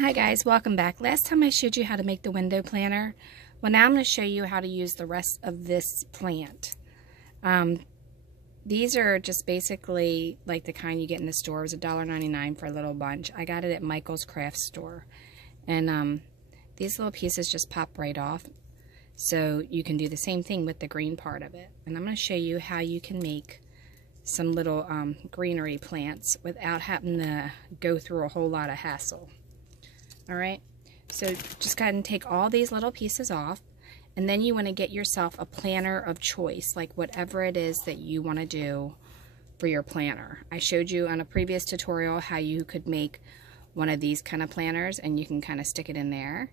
Hi guys, welcome back. Last time I showed you how to make the window planner. Well, now I'm going to show you how to use the rest of this plant. These are just basically like the kind you get in the store. It was $1.99 for a little bunch. I got it at Michael's craft store. And these little pieces just pop right off. So you can do the same thing with the green part of it. And I'm going to show you how you can make some little greenery plants without having to go through a whole lot of hassle. Alright, so just go ahead and take all these little pieces off, and then you want to get yourself a planner of choice, like whatever it is that you want to do for your planner. I showed you on a previous tutorial how you could make one of these kind of planners, and you can kind of stick it in there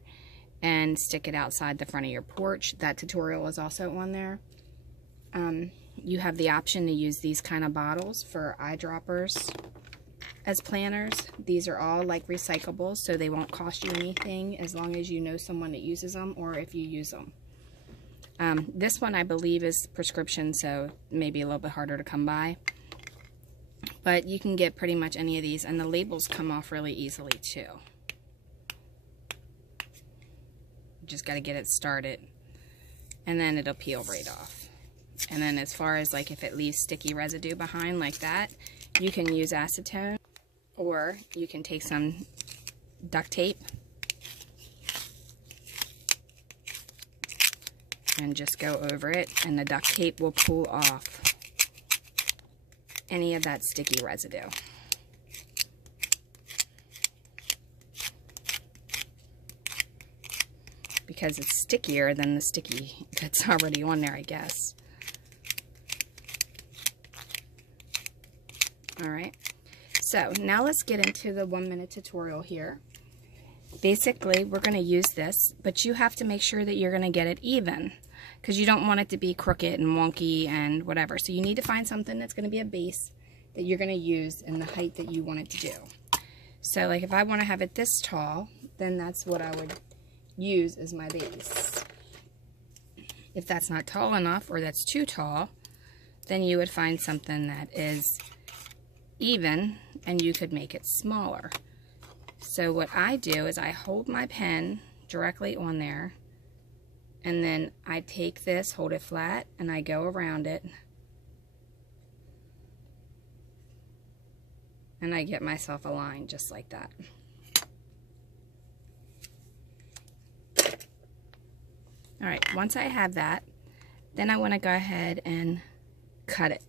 and stick it outside the front of your porch. That tutorial is also on there. You have the option to use these kind of bottles for eyedroppers as planners. These are all like recyclables, so they won't cost you anything as long as you know someone that uses them or if you use them. This one I believe is prescription, so maybe a little bit harder to come by. But you can get pretty much any of these, and the labels come off really easily too. You just got to get it started, and then it'll peel right off. And then as far as like if it leaves sticky residue behind like that, you can use acetone, or you can take some duct tape and just go over it, and the duct tape will pull off any of that sticky residue. Because it's stickier than the sticky that's already on there, I guess. Alright, so now let's get into the 1-minute tutorial here. Basically, we're going to use this, but you have to make sure that you're going to get it even, because you don't want it to be crooked and wonky and whatever. So you need to find something that's going to be a base that you're going to use in the height that you want it to do. So like if I want to have it this tall, then that's what I would use as my base. If that's not tall enough, or that's too tall, then you would find something that is even, and you could make it smaller. So what I do is I hold my pen directly on there, and then I take this, hold it flat, and I go around it, and I get myself a line just like that. Alright, once I have that, then I want to go ahead and cut it.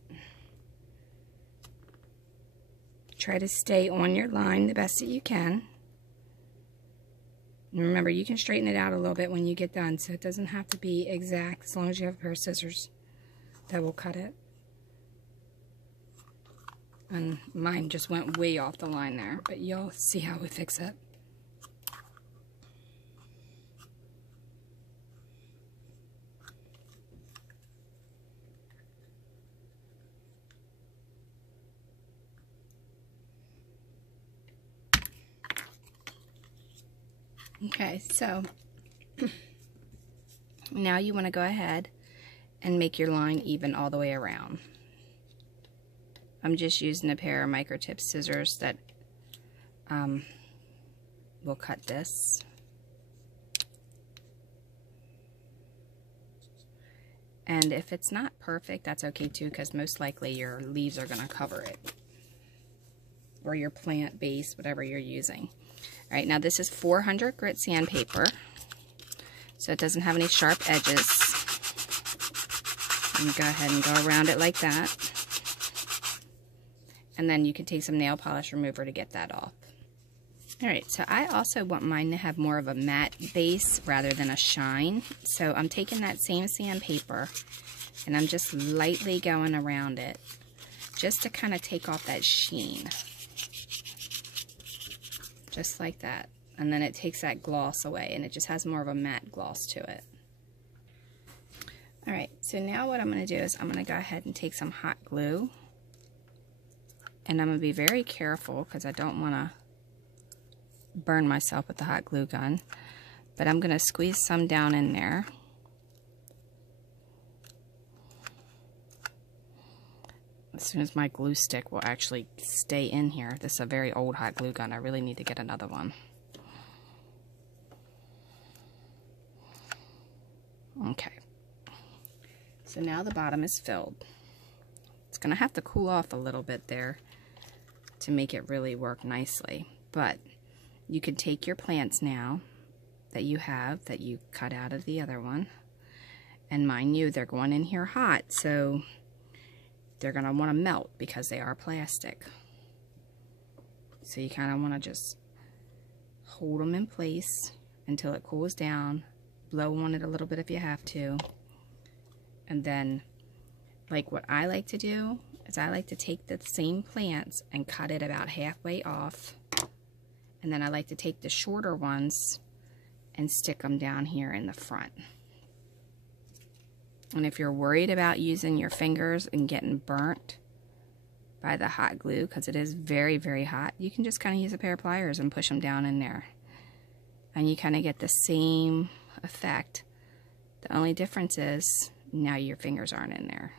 Try to stay on your line the best that you can. And remember, you can straighten it out a little bit when you get done, so it doesn't have to be exact as long as you have a pair of scissors that will cut it. And mine just went way off the line there, but you'll see how we fix it. Okay, so now you want to go ahead and make your line even all the way around. I'm just using a pair of microtip scissors that will cut this. And if it's not perfect, that's okay too, because most likely your leaves are going to cover it, or your plant base, whatever you're using. Alright, now this is 400 grit sandpaper, so it doesn't have any sharp edges. And go ahead and go around it like that. And then you can take some nail polish remover to get that off. Alright, so I also want mine to have more of a matte base rather than a shine. So I'm taking that same sandpaper and I'm just lightly going around it, just to kind of take off that sheen. Just like that. And then it takes that gloss away, and it just has more of a matte gloss to it. Alright, so now what I'm going to do is I'm going to go ahead and take some hot glue. And I'm going to be very careful because I don't want to burn myself with the hot glue gun. But I'm going to squeeze some down in there. As soon as my glue stick will actually stay in here. This is a very old hot glue gun. I really need to get another one. So now the bottom is filled. It's going to have to cool off a little bit there to make it really work nicely. But you can take your plants now that you have, that you cut out of the other one. And mind you, they're going in here hot, so they're going to want to melt because they are plastic. So you kind of want to just hold them in place until it cools down. Blow on it a little bit if you have to. And then, like what I like to do is I like to take the same plants and cut it about halfway off. And then I like to take the shorter ones and stick them down here in the front. And if you're worried about using your fingers and getting burnt by the hot glue, because it is very, very hot, you can just kind of use a pair of pliers and push them down in there. And you kind of get the same effect. The only difference is now your fingers aren't in there.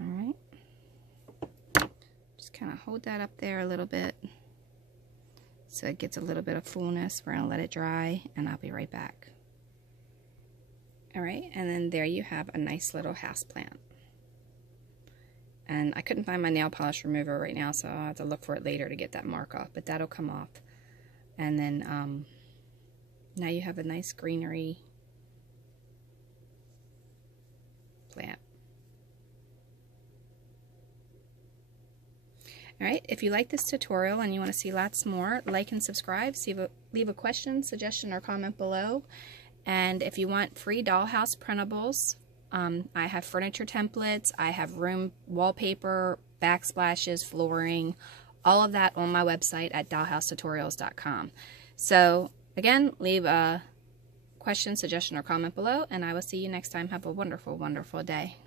Alright. Just kind of hold that up there a little bit so it gets a little bit of fullness. We're going to let it dry and I'll be right back. Alright, and then there you have a nice little house plant. And I couldn't find my nail polish remover right now, so I'll have to look for it later to get that mark off, but that'll come off. And then now you have a nice greenery plant. Alright, if you like this tutorial and you want to see lots more, like and subscribe. Leave a question, suggestion, or comment below. And if you want free Dollhouse printables, I have furniture templates, I have room wallpaper, backsplashes, flooring, all of that on my website at dollhousetutorials.com. So, again, leave a question, suggestion, or comment below, and I will see you next time. Have a wonderful, wonderful day.